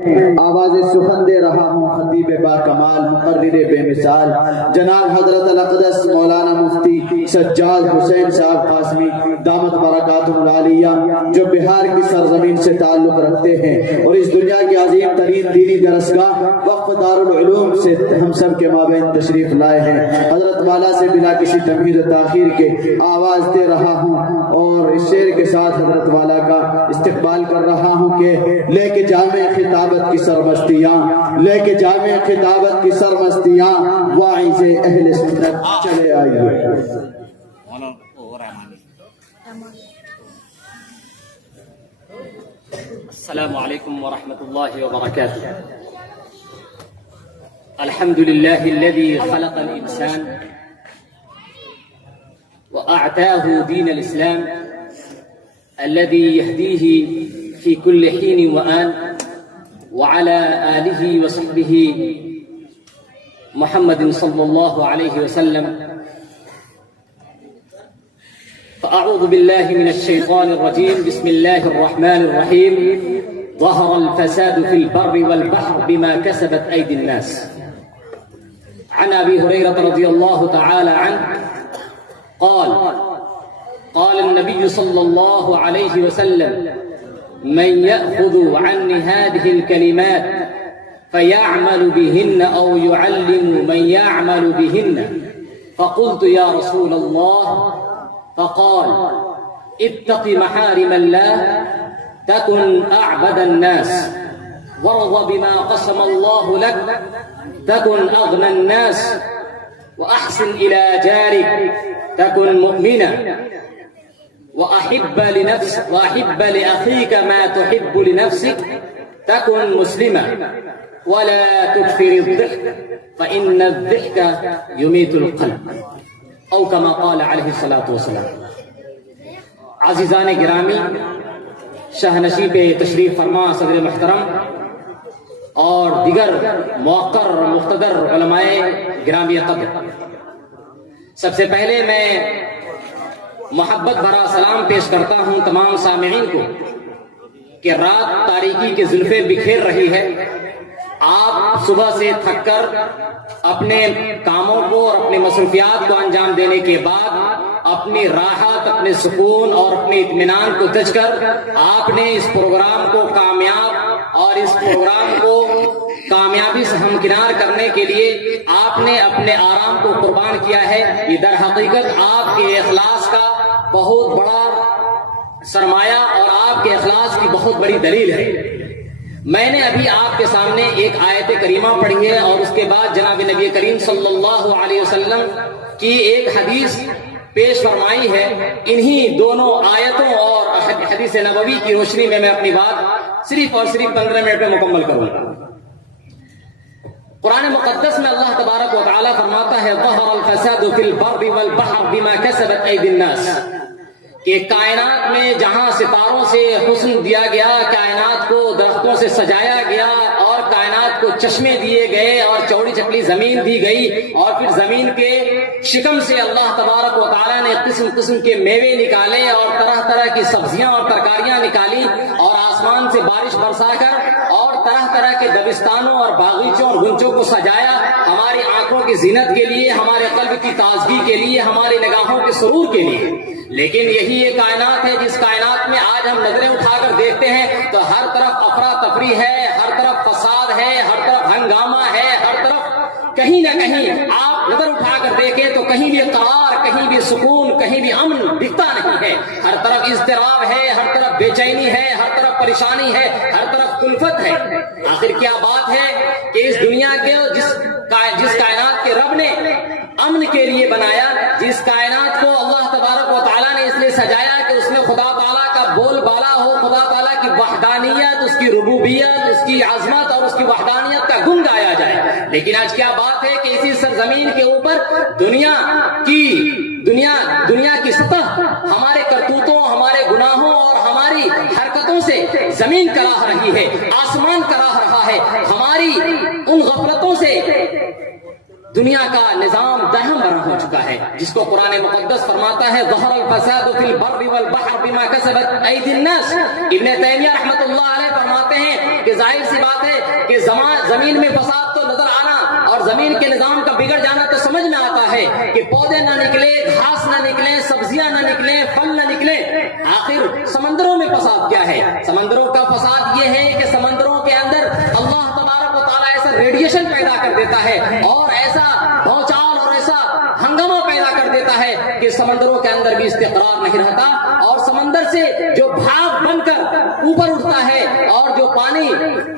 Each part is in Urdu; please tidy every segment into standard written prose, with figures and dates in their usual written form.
آواز سخن دے رہا ہوں خطیب با کمال مقرر بے مثال جناب حضرت الاقدس مولانا مفتی سجاد حسین صاحب قاسمی دامت برکاتہم العالیہ، جو بہار کی سرزمین سے تعلق رکھتے ہیں اور اس دنیا کی عظیم ترین دینی درسگاہ وقف دارالعلوم سے ہم سب کے مابین تشریف لائے ہیں۔ حضرت والا سے بلا کسی تمہید و تاخیر کے آواز دے رہا ہوں اور اس شعر کے ساتھ حضرت والا کا استقبال کر رہا ہوں کہ لے کے جامع خطابت کی سرمستیاں، لے کے جامع خطابت کی سرمستیاں، واعظ اہل سنت چلے آئیے۔ السلام علیکم ورحمۃ اللہ وبرکاتہ۔ الحمد للہ الذی خلق الانسان وأعطاه دين الإسلام الذي يهديه في كل حين وآن، وعلى آله وصحبه محمد صلى الله عليه وسلم، فأعوذ بالله من الشيطان الرجيم، بسم الله الرحمن الرحيم، ظهر الفساد في البر والبحر بما كسبت أيدي الناس. عن أبي هريرة رضي الله تعالى عنه قال النبي صلى الله عليه وسلم: من يأخذ عني هذه الكلمات فيعمل بهن أو يعلم من يعمل بهن. فقلت يا رسول الله، فقال: اتق محارم الله تكن أعبد الناس، وارض بما قسم الله لك تكن أغنى الناس، وأحسن إلى جارك تكن مؤمنا، وأحب لأخيك ما تحب لنفسك تكن مسلما، ولا تكثر الضحك فإن الضحك يميت القلب، أو كما قال عليه الصلاة والسلام۔ عزیزان گرامی، شاہنشی پہ تشریف فرما صدر محترم اور دیگر موقر مقتدر علماء گرامی قدر، سب سے پہلے میں محبت بھرا سلام پیش کرتا ہوں تمام سامعین کو کہ رات تاریکی کی زلفیں بکھیر رہی ہے۔ آپ صبح سے تھک کر اپنے کاموں کو اور اپنے مصروفیات کو انجام دینے کے بعد اپنی راحت، اپنے سکون اور اپنے اطمینان کو تج کر آپ نے اس پروگرام کو کامیاب اور اس پروگرام کو کامیابی سے ہمکنار کرنے کے لیے آپ نے اپنے آرام کو قربان کیا ہے۔ یہ در حقیقت آپ کے اخلاص کا بہت بڑا سرمایہ اور آپ کے اخلاص کی بہت بڑی دلیل ہے۔ میں نے ابھی آپ کے سامنے ایک آیت کریمہ پڑھی ہے اور اس کے بعد جناب نبی کریم صلی اللہ علیہ وسلم کی ایک حدیث پیش فرمائی ہے۔ انہی دونوں آیتوں اور حدیث نبوی کی روشنی میں اپنی بات صرف اور صرف 15 منٹ میں مکمل کروں گا۔ قرآن مقدس میں اللہ تبارک و تعالی فرماتا ہے: ظہر الفساد فی البر والبحر بما کسبت ایدی الناس، کہ کائنات میں جہاں ستاروں سے حسن دیا گیا، کائنات کو درختوں سے سجایا گیا اور کائنات کو چشمے دیے گئے اور چوڑی چپلی زمین دی گئی، اور پھر زمین کے شکم سے اللہ تبارک و تعالیٰ نے قسم قسم کے میوے نکالے اور طرح طرح کی سبزیاں اور ترکاریاں نکالی، اور آسمان سے بارش برسا کر اور طرح طرح کے دبستانوں اور باغیچوں اور گنچوں کو سجایا، ہماری آنکھوں کی زینت کے لیے، ہمارے قلب کی تازگی کے لیے، ہماری نگاہوں کے سرور کے لیے۔ لیکن یہی یہ کائنات ہے جس کائنات میں آج ہم نظریں اٹھا کر دیکھتے ہیں تو ہر طرف افراتفری ہے، ہر طرف فساد ہے، ہر طرف ہنگامہ ہے، ہر طرف کہیں نہ کہیں آپ نظر اٹھا کر دیکھیں تو کہیں بھی قرار، کہیں بھی سکون، کہیں بھی امن دکھتا نہیں ہے۔ ہر طرف اضطراب ہے، ہر طرف بے چینی ہے، ہر طرف پریشانی ہے، ہر طرف الفت ہے۔ آخر کیا بات ہے کہ اس دنیا کے جس کائنات کے رب نے امن کے لیے بنایا، جس کائنات کو اللہ تبارک و تعالیٰ نے اس لیے سجایا کہ اس میں خدا تعالیٰ کا بول بالا ہو، خدا تعالیٰ کی وحدانیت، اس کی ربوبیت، اس کی عظمت اور اس کی وحدانیت کا گن گایا جائے۔ لیکن آج کیا بات ہے کہ اسی سرزمین کے اوپر دنیا کی سطح ہمارے کرتوتوں، ہمارے گناہوں اور ہماری حرکتوں سے زمین کراہ رہی ہے، آسمان کراہ رہا ہے، ہماری ان غفلتوں سے دنیا کا نظام درہم برہم ہو چکا ہے، جس کو قرآن مقدس فرماتا ہے ظہر الفساد فی البر والبحر بما کسبت ایدی الناس۔ ابن تیمیہ رحمۃ اللہ علیہ فرماتے ہیں کہ ظاہر سی بات ہے کہ زمین میں فساد تو نظر آنا اور زمین کے نظام کا بگڑ جانا تو سمجھ میں آتا ہے کہ پودے نہ نکلے، گھاس نہ نکلے، سبزیاں نہ نکلے، پھل نہ نکلے۔ آخر سمندروں میں فساد کیا ہے؟ سمندروں کا فساد یہ ہے کہ سمندروں کے اندر اللہ تبارک و تعالیٰ ایسا ریڈیشن پیدا کر دیتا ہے اور ایسا بھونچال اور ایسا ہنگامہ پیدا کر دیتا ہے کہ سمندروں کے اندر بھی استقرار نہیں رہتا، اور سمندر سے جو بھاپ بن کر اوپر اٹھتا ہے اور جو پانی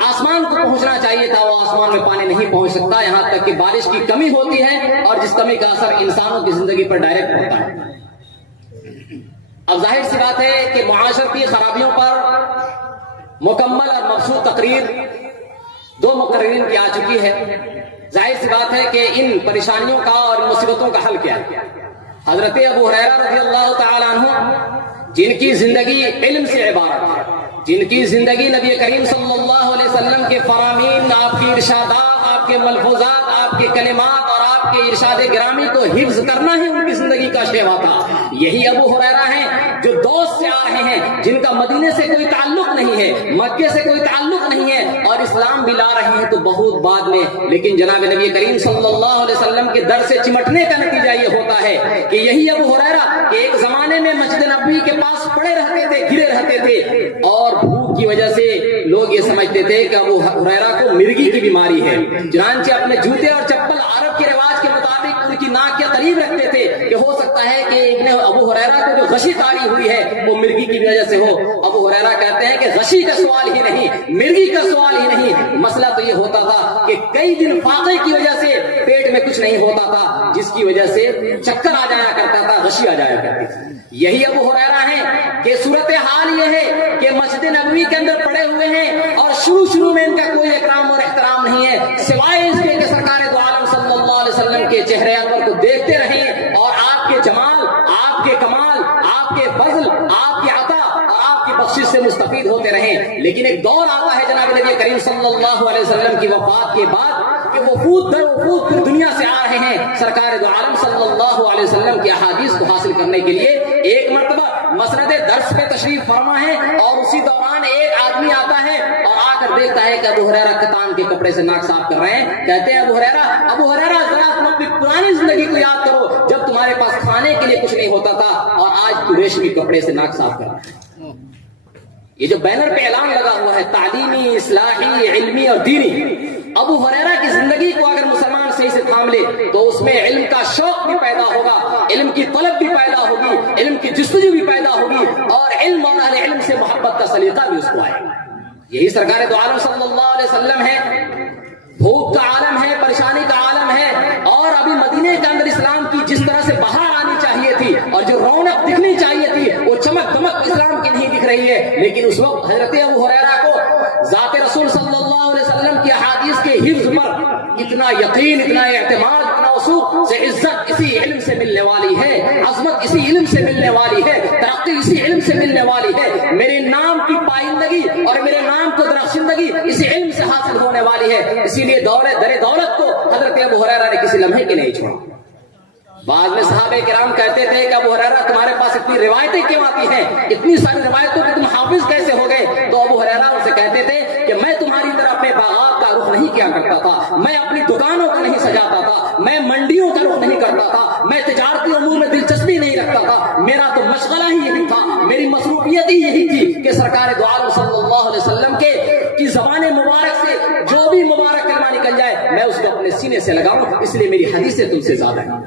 آسمان کو پہنچنا چاہیے تھا وہ آسمان میں پانی نہیں پہنچ سکتا، یہاں تک کہ بارش کی کمی ہوتی ہے اور جس کمی کا اثر انسانوں کی زندگی پر ڈائریکٹ ہوتا ہے۔ اب ظاہر سی بات ہے کہ معاشرتی خرابیوں پر مکمل اور مبسوط تقریر دو مقررین کی آ چکی ہے۔ ظاہر سی بات ہے کہ ان پریشانیوں کا اور مصیبتوں کا حل کیا ہے؟ حضرت ابو ہریرہ رضی اللہ تعالی عنہ، جن کی زندگی علم سے عبارت ہے، جن کی زندگی نبی کریم صلی اللہ علیہ وسلم کے فرامین، آپ کی ارشادات، آپ کے ملفوظات، آپ کے کلمات اور آپ کے ارشاد گرامی کو حفظ کرنا ہی ان کی زندگی کا شیوا تھا۔ یہی ابو ہریرہ ہیں جو دوست سے آ رہے ہیں، جن کا مدینے سے کوئی تعلق نہیں ہے، مکے سے کوئی تعلق نہیں ہے، اور اسلام بھی لا رہے ہیں تو بہت بعد میں، لیکن جناب نبی کریم صلی اللہ علیہ وسلم کے در سے چمٹنے کا نتیجہ یہ ہوتا ہے کہ یہی ابو ہریرہ ایک زمانے میں مسجد نبوی کے پاس پڑے رہتے تھے، گرے رہتے تھے، اور بھوک کی وجہ سے لوگ یہ سمجھتے تھے کہ ابو ہریرہ کو مرگی کی بیماری ہے، چنانچہ اپنے جوتے اور چپل عرب کے رواج کے مطابق ان کی ناک کے قریب رکھتے تھے کہ ہو سکتا ہے کہ ابو ہریرہ کو جو غشی طاری ہوئی ہے وہ مرگی کی وجہ سے ہو۔ ابو ہریرہ کہتے ہیں کہ غشی کا سوال ہی نہیں، مرگی کا سوال ہی نہیں، مسئلہ تو یہ ہوتا تھا کہ کئی دن فاقے کی وجہ سے پیٹ میں کچھ نہیں ہوتا تھا، جس کی وجہ سے چکر آ جایا کرتا تھا، غشی آ جایا کرتی تھی۔ یہی ابو ہریرہ ہیں کہ صورتحال یہ ہے کہ مسجد نبوی کے اندر پڑے ہوئے ہیں اور شروع میں ان کا کوئی اکرام اور احترام نہیں ہے، سوائے اس کے کہ سرکار دو عالم صلی اللہ علیہ وسلم کے چہرے انور کو دیکھتے رہیں اور آپ کے جمال، آپ کے کمال، آپ کے فضل، آپ کے عطا اور آپ کی بخشش سے مستفید ہوتے رہیں۔ لیکن ایک دور آتا ہے جناب نبی کریم صلی اللہ علیہ وسلم کی وفات کے بعد کہ وفود در وفود پھر دنیا سے آ رہے ہیں سرکار دو عالم صلی اللہ علیہ وسلم کی احادیث کو حاصل کرنے کے لیے۔ ایک مرتبہ مسند درس پہ تشریف فرما ہے اور اسی دوران ایک آدمی آتا ہے اور آ کر دیکھتا ہے کہ ابو ہریرہ کتان کے کپڑے سے ناک صاف کر رہے ہیں۔ کہتے ہیں ابو ہریرہ ذرا تم اپنی پرانی زندگی کو یاد کرو جب تمہارے پاس کھانے کے لیے کچھ نہیں ہوتا تھا اور آج تو ریشمی کپڑے سے ناک صاف کر رہا ہے۔ یہ جو بینر پہ اعلان لگا ہوا ہے تعلیمی، اصلاحی، علمی اور دینی، ابو ہریرہ کی زندگی کو اگر مسلمان صحیح سے تھام لے تو اس میں علم کا شوق بھی پیدا ہوگا، علم کی طلب بھی پیدا ہوگی، علم کی جستجو بھی پیدا ہوگی اور علم اور اہل علم سے محبت کا سلیقہ بھی اس کو آئے گا۔ یہی سرکار دو عالم صلی اللہ علیہ وسلم ہے، بھوک کا عالم ہے، پریشانی کا عالم ہے، اور ابھی مدینے کے اندر اسلام کی جس طرح سے بہار آنی چاہیے تھی اور جو رونق دکھنی چاہیے تھی وہ چمک دمک اسلام کی نہیں دکھ رہی ہے۔ لیکن اس وقت حضرت ابو ہریرہ کو ذات رسول صلی اللہ علیہ وسلم کی احادیث کے حفظ پر اتنا یقین، اتنا اعتماد، اتنا وثوق سے عزت اسی علم سے ملنے والی ہے، عظمت اسی علم سے ملنے والی ہے، ترقی اسی علم سے ملنے والی ہے، میرے نام کی پائندگی اور میرے نام کو درخشندگی اسی علم سے حاصل ہونے والی ہے۔ اسی لیے در دولت کو حضرت ابو ہریرہ نے کسی لمحے کے نہیں چھوڑا۔ بعد میں صحابہ کرام کہتے تھے کہ ابو ہریرہ تمہارے پاس اتنی روایتیں کیوں آتی ہیں، اتنی ساری روایتوں کے تم حافظ کیسے ہو گئے؟ تو ابو ہریرہ ان سے کہتے تھے کہ میں تمہاری طرح اپنے باغات کا رخ نہیں کیا کرتا تھا، میں اپنی دکانوں کو نہیں سجاتا تھا، میں منڈیوں کا رخ نہیں کرتا تھا، میں تجارتی امور میں دلچسپی نہیں رکھتا تھا، میرا تو مشغلہ ہی یہی تھا، میری مصروفیت ہی یہی تھی کہ سرکار دو عالم صلی اللہ علیہ وسلم کی زبان مبارک سے جو بھی مبارک کلمہ نکل جائے میں اس کو اپنے سینے سے لگاؤں، اس لیے میری حدیثیں تم سے زیادہ ہیں۔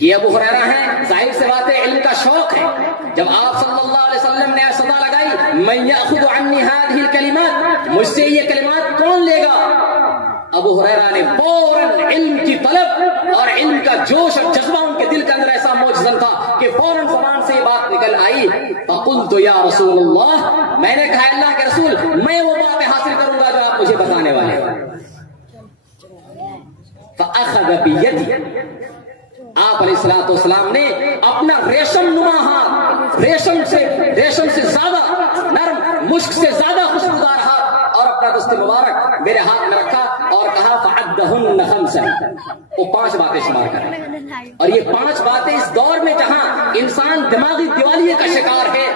یہ ابو ہریرہ ہیں، ظاہر سے بات ہے علم کا شوق ہے۔ جب آپ صلی اللہ علیہ وسلم نے صدا لگائی من یأخذ عنی هذه الکلمات، مجھ سے یہ کلمات کون لے گا؟ ابو ہریرہ نے فوراً علم کی طلب اور علم کا جوش اور جذبہ ان کے دل کے اندر ایسا موجزن تھا کہ فوراً زبان سے یہ بات نکل آئی، فقلت یا رسول اللہ، میں نے کہا اللہ کے رسول میں وہ باتیں حاصل کروں گا جو آپ مجھے بتانے والے ہیں۔ فأخذ بيدي، آپ علیہ الصلوۃ والسلام نے اپنا ریشم نما ہاتھ، ریشم سے زیادہ نرم، مشک سے زیادہ خوشبودار ہاتھ اور اپنا دست مبارک میرے ہاتھ میں رکھا اور کہا فعدہ فلہن خمسا، وہ 5 باتیں شمار کریں. اور یہ 5 باتیں اس دور میں جہاں انسان دماغی دیوالیے کا شکار ہے،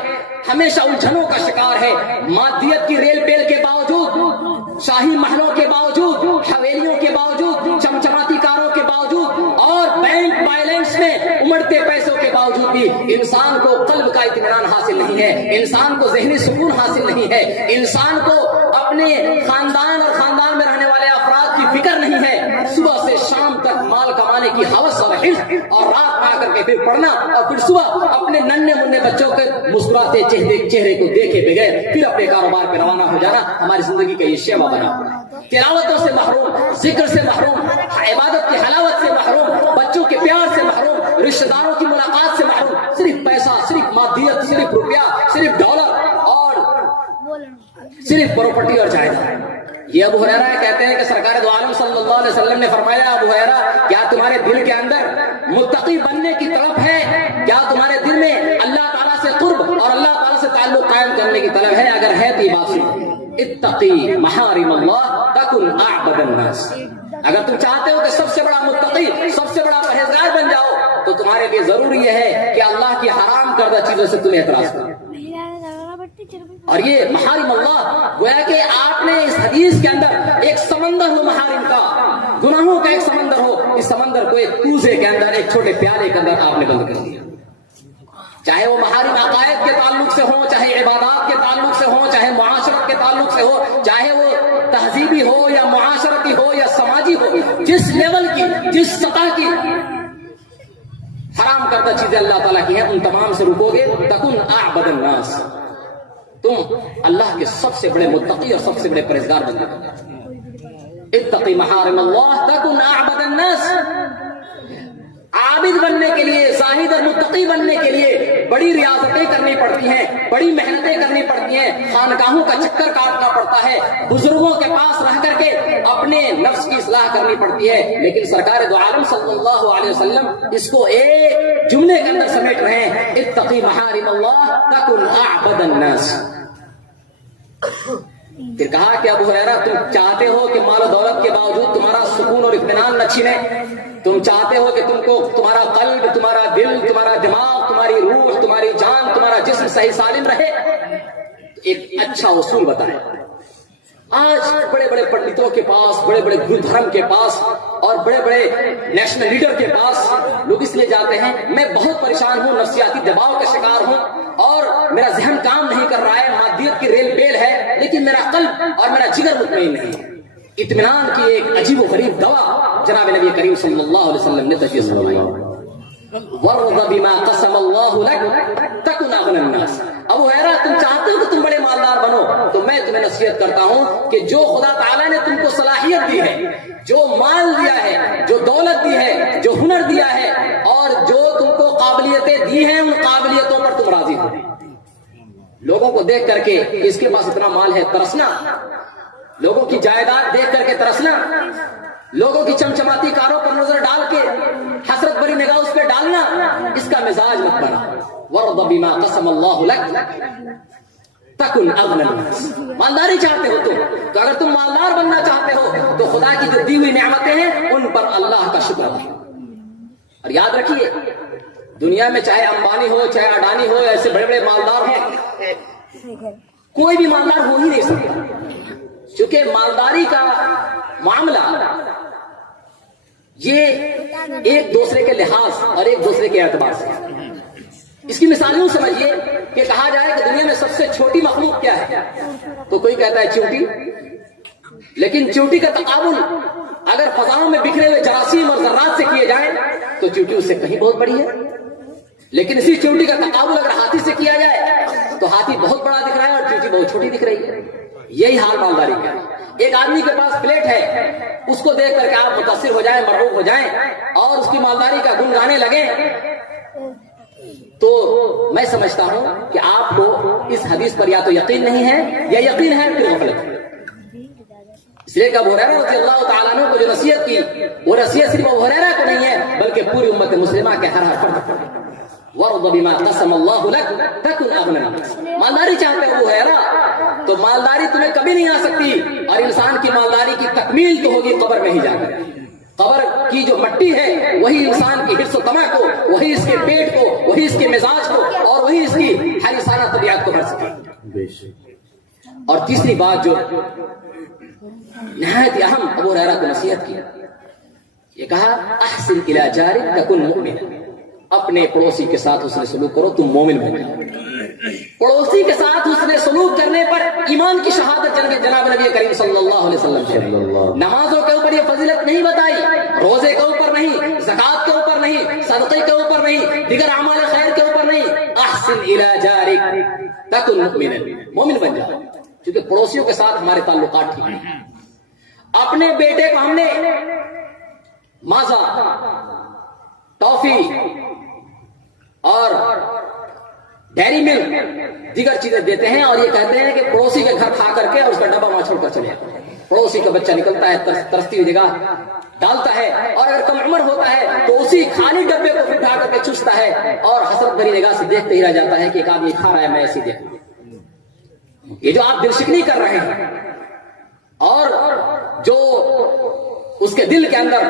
ہمیشہ الجھنوں کا شکار ہے، مادیت کی ریل پیل کے باوجود، شاہی محلوں کے باوجود، حویلیوں کے باوجود، چمچماتی کاروں کے باوجود اور بینک بیلنس میں امڑتے پیسوں کے باوجود بھی انسان کو قلب کا اطمینان حاصل نہیں ہے، انسان کو ذہنی سکون حاصل نہیں ہے، انسان کو اپنے خاندان اور خاندان میں رہنے والے افراد کی فکر نہیں ہے. صبح سے شام تک مال کمانے کی ہوس اور حرص، اور رات میں آ کر کے پھر پڑھنا، اور پھر صبح اپنے ننھے منھے بچوں کے مسکراتے چہرے کو دیکھے بغیر پھر اپنے کاروبار پہ روانہ ہو جانا ہماری زندگی کا یہ شیوا بنا. تلاوتوں سے محروم، ذکر سے محروم، عبادت کی حلاوت سے محروم، بچوں کے پیار سے محروم، رشتہ داروں کی ملاقات سے محروم، صرف پیسہ، صرف مادیت، صرف روپیہ، صرف ڈالر اور صرف پراپرٹی اور جائیداد. یہ ابو ہریرہ کہتے ہیں کہ سرکار دو عالم صلی اللہ علیہ وسلم نے فرمایا، ابو ہریرہ کیا تمہارے دل کے اندر متقی بننے کی طلب ہے؟ کیا تمہارے دل میں اللہ تعالیٰ سے قرب اور اللہ تعالیٰ سے تعلق قائم کرنے کی طلب ہے؟ اگر ہے تو یہ بات سنو، اتقی محارم اللہ تکن اعبد الناس. اگر تم چاہتے ہو کہ سب سے بڑا متقی، سب سے بڑا پرہیزگار بن جاؤ تو تمہارے لیے ضروری یہ ہے کہ اللہ کی حرام کردہ چیزوں سے تمہیں اعتراض کرو. اور یہ محارم اللہ، گویا کہ آپ نے اس حدیث کے اندر ایک سمندر ہو محارم کا، گناہوں کا ایک سمندر ہو، اس سمندر کو ایک کوزے کے اندر، ایک چھوٹے پیالے کے اندر آپ نے بند کر دیا. چاہے وہ محارم عقائد کے تعلق سے ہو، چاہے عبادات کے تعلق سے ہو، چاہے معاشرت کے تعلق سے ہو، چاہے وہ تہذیبی ہو یا معاشرتی ہو یا سماجی ہو، جس لیول کی، جس سطح کی حرام کردہ چیزیں اللہ تعالیٰ کی ہیں، ان تمام سے رکو گے تکن اعبد الناس، تم اللہ کے سب سے بڑے متقی اور سب سے بڑے پرہیزگار بن جاؤ. اتقی محارم اللہ تکن اعبد الناس. عابد بننے کے لیے، زاہد اور متقی بننے کے لیے بڑی ریاضتیں کرنی پڑتی ہیں، بڑی محنتیں کرنی پڑتی ہیں، خانقاہوں کا چکر کاٹنا پڑتا ہے، بزرگوں کے پاس رہ کر کے اپنے نفس کی اصلاح کرنی پڑتی ہے. لیکن سرکار دو عالم صلی اللہ علیہ وسلم اس کو ایک جملے کے اندر سمیٹ رہے ہیں، اتقی محارم اللہ تکن اعبد الناس. پھر کہا کہ ابو ہریرہ تم چاہتے ہو کہ مال و دولت کے باوجود تمہارا سکون اور اطمینان نہ چھینے، تم چاہتے ہو کہ تم کو تمہارا قلب، تمہارا دل، تمہارا دماغ، تمہاری روح، تمہاری جان، تمہارا جسم صحیح سالم رہے، تو ایک اچھا اصول بتائیں. آج بڑے بڑے پنڈتوں کے پاس، بڑے بڑے گرو دھرم کے پاس اور بڑے بڑے نیشنل لیڈر کے پاس لوگ اس لیے جاتے ہیں، میں بہت پریشان ہوں، نفسیاتی دباؤ کا شکار ہوں اور میرا ذہن کام نہیں کر رہا ہے، مادیت کی ریل پیل ہے، لیکن میرا قلب اور میرا جگر مطمئن نہیں ہے. اطمینان کی ایک عجیب و غریب دوا جناب نبی کریم صلی اللہ علیہ وسلم نے تجویز فرمائی. وَرْضَ بِمَا قَسَمَ اللَّهُ لَكَ تَكُنْ أَغْنَى النَّاسِ. ابو ہریرہ تم چاہتے ہو کہ تم بڑے مالدار بنو، تو میں تمہیں نصیحت کرتا ہوں کہ جو خدا تعالیٰ نے تم کو صلاحیت دی ہے، جو مال دیا ہے، جو دولت دی ہے، جو ہنر دیا ہے اور جو تم کو قابلیتیں دی ہیں، ان قابلیتوں پر تم راضی ہو. لوگوں کو دیکھ کر کے اس کے پاس اتنا مال ہے ترسنا، لوگوں کی جائیداد دیکھ کر کے ترسنا، لوگوں کی چمچماتی کاروں پر نظر ڈال کے حسرت بری نگاہ اس پہ ڈالنا، اس کا مزاج مت بنا. وَرْضَ بِمَا قَسَمَ اللَّهُ لَكَ تَكُنْ أَغْنَى النَّاسِ. مالداری چاہتے ہو تو اگر تم مالدار بننا چاہتے ہو تو خدا کی جو دی ہوئی نعمتیں ہیں ان پر اللہ کا شکر ادا کرو. اور یاد رکھیے، دنیا میں چاہے امبانی ہو، چاہے اڈانی ہو، ایسے بڑے بڑے مالدار ہوں، کوئی بھی مالدار ہو ہی نہیں سکتا، کیونکہ مالداری کا معاملہ یہ ایک دوسرے کے لحاظ اور ایک دوسرے کے اعتبار سے. اس کی مثال یوں سمجھیے کہ کہا جائے کہ دنیا میں سب سے چھوٹی مخلوق کیا ہے، تو کوئی کہتا ہے چیونٹی، لیکن چیونٹی کا تقابل اگر فضاؤں میں بکھرے ہوئے جراثیم اور ذرات سے کیے جائیں تو چیونٹی اس سے کہیں بہت بڑی ہے. لیکن اسی چیونٹی کا تقابل اگر ہاتھی سے کیا جائے تو ہاتھی بہت بڑا دکھ رہا ہے اور چیونٹی بہت چھوٹی دکھ رہی ہے. یہی حال مالداری کا ہے. ایک آدمی کے پاس پلیٹ ہے، اس کو دیکھ کر کے آپ متاثر ہو جائیں، مرعوب ہو جائیں اور اس کی مالداری کا گن گانے لگیں، تو میں سمجھتا ہوں کہ آپ کو اس حدیث پر یا تو یقین نہیں ہے یا یقین ہے پھر غفلت ہے. اس لیے کہ ابو ہریرہ رضی اللہ تعالیٰ عنہ کو جو نصیحت کی، وہ نصیحت صرف ابو ہریرہ کو نہیں ہے بلکہ پوری امت مسلمہ کے ہر فرد کو. وارض بما قسم اللہ لک تکن اغنى الناس. مالداری چاہتے ہو حیرا تو مالداری تمہیں کبھی نہیں آ سکتی، اور انسان کی مالداری کی تکمیل تو ہوگی قبر میں ہی جا کر. قبر کی جو مٹی ہے وہی انسان کی حرص و طمع کو، وہی اس کے پیٹ کو، وہی اس کے مزاج کو، اور وہی اس کی حریصانہ طبیعت کو بھر سکے. اور تیسری بات جو نہایت اہم ابو ہریرہ کو نصیحت کی، یہ کہا احسن الی جارک تکن مؤمنا. اپنے پڑوسی کے ساتھ حسن سلوک کرو، تم مومن بن جاؤ. پڑوسی کے ساتھ حسن سلوک کرنے پر ایمان کی شہادت جناب نبی کریم صلی اللہ علیہ وسلم نے نمازوں کے اوپر یہ فضیلت نہیں بتائی، روزے کے اوپر نہیں، زکات کے اوپر نہیں، صدقے کے اوپر نہیں، دیگر اعمال خیر کے اوپر نہیں. احسن الی جارک تکن مؤمنا، مومن بن جاؤ. کیونکہ پڑوسیوں کے ساتھ ہمارے تعلقات ٹھیک ہیں. اپنے بیٹے کو ہم نے مازا، ٹافی اور ڈیری ملک دیگر چیزیں دیتے ہیں، اور یہ کہتے ہیں کہ پڑوسی کے گھر کھا کر کے اور اس کا ڈبہ وہاں چھوڑ کر چلے جاتے ہیں. پڑوسی کا بچہ نکلتا ہے ترستی ہوئی جگہ ڈالتا ہے، اور اگر کم عمر ہوتا ہے تو اسی خالی ڈبے کو اٹھا کر کے چوستا ہے، اور حسرت بھری نگاہ سے دیکھتے ہی رہ جاتا ہے کہ ایک آدمی کھا رہا ہے، میں ایسے دیکھوں. یہ جو آپ دل شکنی کر رہے ہیں، اور جو اس کے دل کے اندر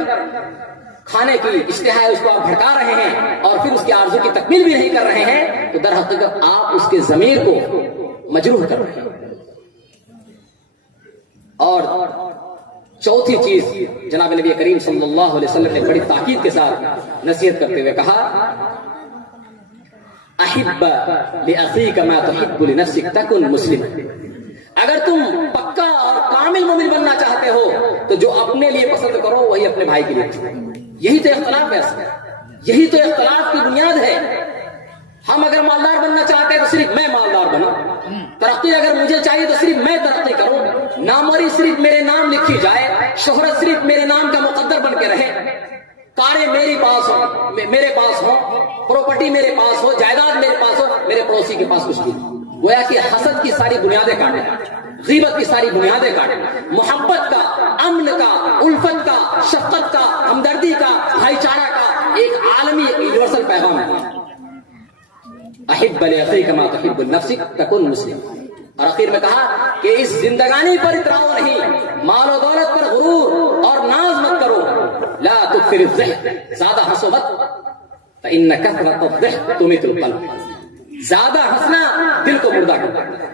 کھانے کی اشتہا ہے اس کو آپ بھڑکا رہے ہیں، اور پھر اس کی آرزو کی تکمیل بھی نہیں کر رہے ہیں، تو در حقیقت آپ اس کے ضمیر کو مجروح کر رہے ہیں. اور چوتھی چیز جناب نبی کریم صلی اللہ علیہ وسلم نے بڑی تاکید کے ساتھ نصیحت کرتے ہوئے کہا احب لاخیک ما تحب لنفسک تکن مسلما. اگر تم پکا اور کامل مومن بننا چاہتے ہو تو جو اپنے لیے پسند کرو وہی اپنے بھائی کے لیے. یہی تو اختلاف ہے، یہی تو اختلاف کی بنیاد ہے. ہم اگر مالدار بننا چاہتے ہیں تو صرف میں مالدار بنوں، ترقی اگر مجھے چاہیے تو صرف میں ترقی کروں، ناموری صرف میرے نام لکھی جائے، شہرت صرف میرے نام کا مقدر بن کے رہے، کاریں میرے پاس ہوں، پراپرٹی میرے پاس ہو، جائیداد میرے پاس ہو، میرے پڑوسی کے پاس کچھ نہیں. گویا کہ حسد کی ساری بنیادیں کاٹیں، غیبت کی ساری بنیادیں کاٹیں، محبت کا، امن کا، الفت کا، شفقت کا، ہمدردی کا، بھائی چارہ کا ایک عالمی یونیورسل پیغام ہے. احب لاخیک ما تحب لنفسک تکن مسلم. اور آخر میں کہا کہ اس زندگانی پر اتراؤ نہیں، مال و دولت پر غرور اور ناز مت کرو. لا تکثر الضحک، زیادہ ہنسو مت، فإن کثرة الضحک تمیت القلب. زیادہ ہنسنا دل کو مردہ کرتا ہے،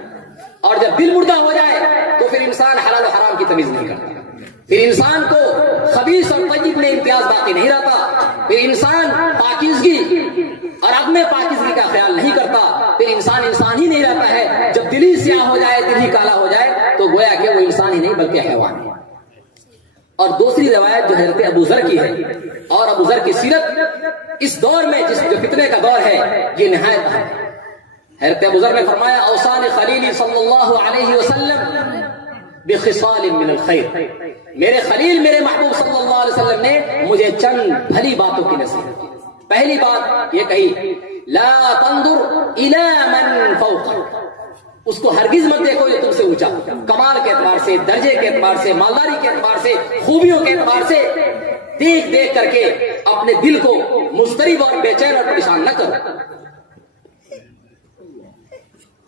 اور جب دل مردہ ہو جائے تو پھر انسان حلال و حرام کی تمیز نہیں کرتا، پھر انسان کو خبیث اور طیب میں امتیاز باقی نہیں رہتا، پھر انسان پاکیزگی اور عدم پاکیزگی کا خیال نہیں کرتا، پھر انسان ہی نہیں رہتا ہے. جب دل ہی سیاہ ہو جائے، دل ہی کالا ہو جائے تو گویا کہ وہ انسان ہی نہیں بلکہ حیوان ہے. اور دوسری روایت جو حضرت ابو ذر کی ہے، اور ابو ذر کی سیرت اس دور میں جو فتنے کا دور ہے یہ نہایت اہم ہے. حضرت ابو ذر نے فرمایا اوصانی خلیلی صلی اللہ علیہ وسلم بخصال من الخیر. میرے خلیل، میرے محبوب صلی اللہ علیہ وسلم نے مجھے چند بھلی باتوں کی نصیحت کی. پہلی بات یہ کہی لا تنظر الی من فوقک، اس کو ہرگز مت دیکھو جو تم سے اونچا، کمال کے اعتبار سے، درجے کے اعتبار سے، مالداری کے اعتبار سے، خوبیوں کے اعتبار سے دیکھ کر کے اپنے دل کو مضطرب اور بے چین اور پریشان نہ کرو.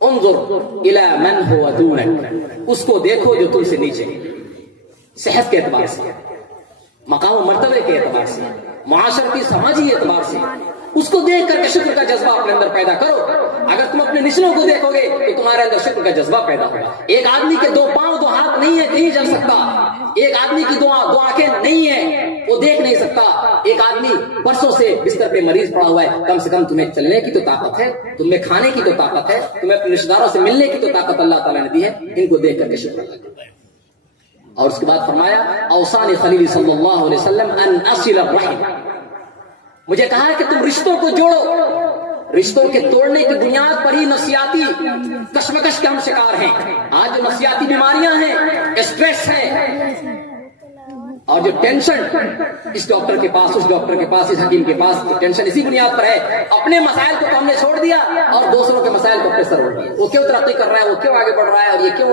انظر الی من هو دونک، اس کو دیکھو جو تم سے نیچے، صحت کے اعتبار سے، مقام و مرتبے کے اعتبار سے، معاشرتی سماجی اعتبار سے اس کو دیکھ کر کے شکر کا جذبہ اپنے اندر پیدا کرو. اگر تم اپنے نچلوں کو دیکھو گے تو تمہارے اندر شکر کا جذبہ پیدا ہوگا. ایک آدمی کے دو پاؤں دو ہاتھ نہیں ہے، کہیں چل سکتا. ایک آدمی کی دو آنکھیں نہیں ہیں، وہ دیکھ نہیں سکتا. ایک آدمی برسوں سے بستر پہ مریض پڑا ہوا ہے، کم سے کم تمہیں چلنے کی تو طاقت ہے، تمہیں کھانے کی تو طاقت ہے، تمہیں اپنے رشتہ داروں سے ملنے کی تو طاقت اللہ تعالیٰ نے دی ہے. ان کو دیکھ کر کے شکر ادا کرو. اور اس کے بعد فرمایا اوصانی خلیلی صلی اللہ علیہ وسلم ان اصل الرحم، مجھے کہا ہے کہ تم رشتوں کو جوڑو. رشتوں کے توڑنے کی بنیاد پر ہی نفسیاتی کشمکش کے ہم شکار ہیں. آج جو نفسیاتی بیماریاں ہیں، اسٹریس ہے اور جو ٹینشن، اس ڈاکٹر کے پاس، اس ڈاکٹر کے پاس، اس حکیم کے پاس، ٹینشن اسی بنیاد پر ہے. اپنے مسائل کو تو ہم نے چھوڑ دیا اور دوسروں کے مسائل کو اپنے سر اڑ دیا. وہ کیوں ترقی کر رہا ہے، وہ کیوں آگے بڑھ رہا ہے، اور یہ کیوں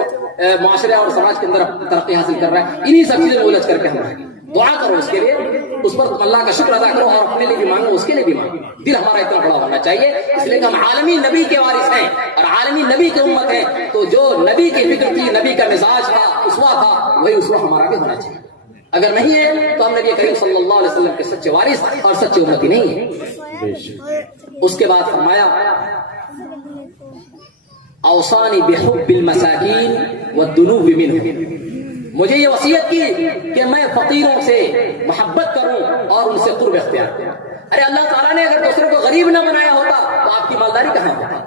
معاشرے اور سماج کے اندر ترقی حاصل کر رہا ہے. انہی سب چیزیں الجھ کر کے ہم دعا کرو اس کے لیے، اس پر تم اللہ کا شکر ادا کرو، اور اپنے لیے بھی مانگو، اس کے لیے بھی مانگو. دل ہمارا اتنا بڑا ہونا چاہیے، اس لیے کہ ہم عالمی نبی کے وارث ہیں اور عالمی نبی کی امت ہیں. تو جو نبی کی فکر تھی، نبی کا مزاج تھا، اسوا تھا، وہی اسوا ہمارا بھی ہونا چاہیے. اگر نہیں ہے تو ہم نبی کریم صلی اللہ علیہ وسلم کے سچے وارث اور سچے امتی نہیں ہیں. اس کے بعد فرمایا اوصانی بحب المساکین والدنو منہم، مجھے یہ وصیت کی کہ میں فقیروں سے محبت کروں اور ان سے قرب اختیار کروں. ارے اللہ تعالیٰ نے اگر دوسروں کو غریب نہ بنایا ہوتا تو آپ کی مالداری کہاں ہوتا؟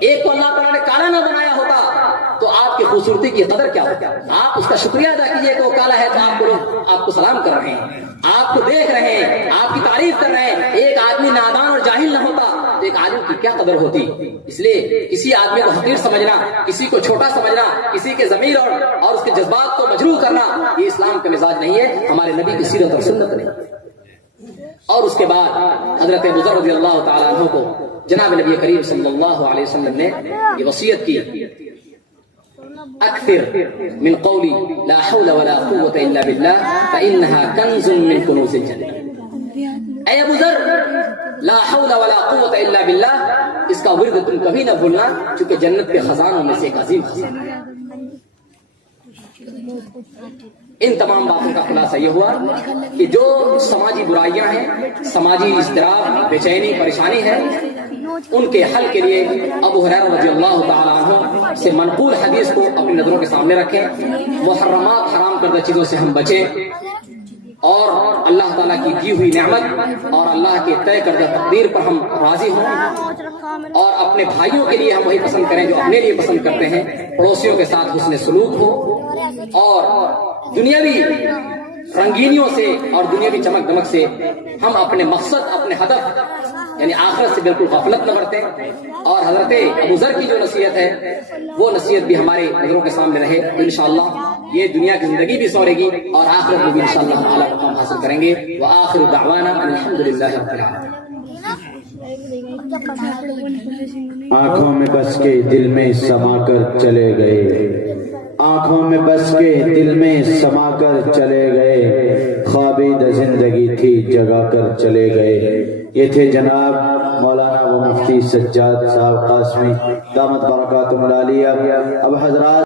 ایک کو اللہ تعالیٰ نے کالا نہ بنایا ہوتا تو آپ کی خوبصورتی کی قدر کیا ہوتا؟ آپ اس کا شکریہ ادا کیجیے کہ وہ کالا ہے تو آپ کو لوگ آپ کو سلام کر رہے ہیں، آپ کو دیکھ رہے ہیں، آپ کی تعریف کر رہے ہیں. ایک آدمی نادان اور جاہل نہ ہوتا تو ایک عالم کی کیا قدر ہوتی. اس لیے کسی آدمی کو حقیر سمجھنا، کسی کو چھوٹا سمجھنا، کسی کے ضمیر اور اس کے جذبات کو مجروح کرنا، یہ اسلام کا مزاج نہیں ہے، ہمارے نبی کی سیرت اور سنت نہیں. اور اس کے بعد حضرت ابو ذر رضی اللہ تعالیٰ عنہ کو جناب نبی کریم صلی اللہ علیہ وسلم نے یہ وصیت کی اکثر من قولی لا حول ولا قوة الا باللہ فإنها کنز من کنوز الجنہ. اے ابو ذر، لا حول ولا قوة الا باللہ، اس کا ورد تم کبھی نہ بھولنا، چونکہ جنت کے خزانوں میں سے ایک عظیم خزانہ ہے. ان تمام باتوں کا خلاصہ یہ ہوا کہ جو سماجی برائیاں ہیں، سماجی اضطراب، بے چینی، پریشانی ہے، ان کے حل کے لیے ابو ہریرہ رضی اللہ تعالیٰ عنہ سے منقول حدیث کو اپنی نظروں کے سامنے رکھیں. محرمات، حرام کردہ چیزوں سے ہم بچیں اور اللہ تعالیٰ کی دی ہوئی نعمت اور اللہ کے طے کردہ تقدیر پر ہم راضی ہوں، اور اپنے بھائیوں کے لیے ہم وہی پسند کریں جو اپنے لیے پسند کرتے ہیں. پڑوسیوں کے ساتھ حسن سلوک ہو، اور دنیاوی رنگینیوں سے اور دنیاوی چمک دمک سے ہم اپنے مقصد، اپنے ہدف یعنی آخرت سے بالکل غفلت نہ برتیں. اور حضرت ابو ذر کی جو نصیحت ہے وہ نصیحت بھی ہمارے نظروں کے سامنے رہے. انشاءاللہ یہ دنیا کی زندگی بھی سورے گی اور آخرت میں بھی انشاءاللہ ہم اعلیٰ مقام حاصل کریں گے. وآخر دعوانا الحمدللہ رب العالمین. آنکھوں میں بس کے دل میں سما کر چلے گئے، آنکھوں میں بس کے دل میں سما کر چلے گئے، خوابیدہ زندگی تھی جگا کر چلے گئے. یہ تھے جناب مولانا و مفتی سجاد صاحب قاسمی دامت برکاتہم العالیہ. اب حضرات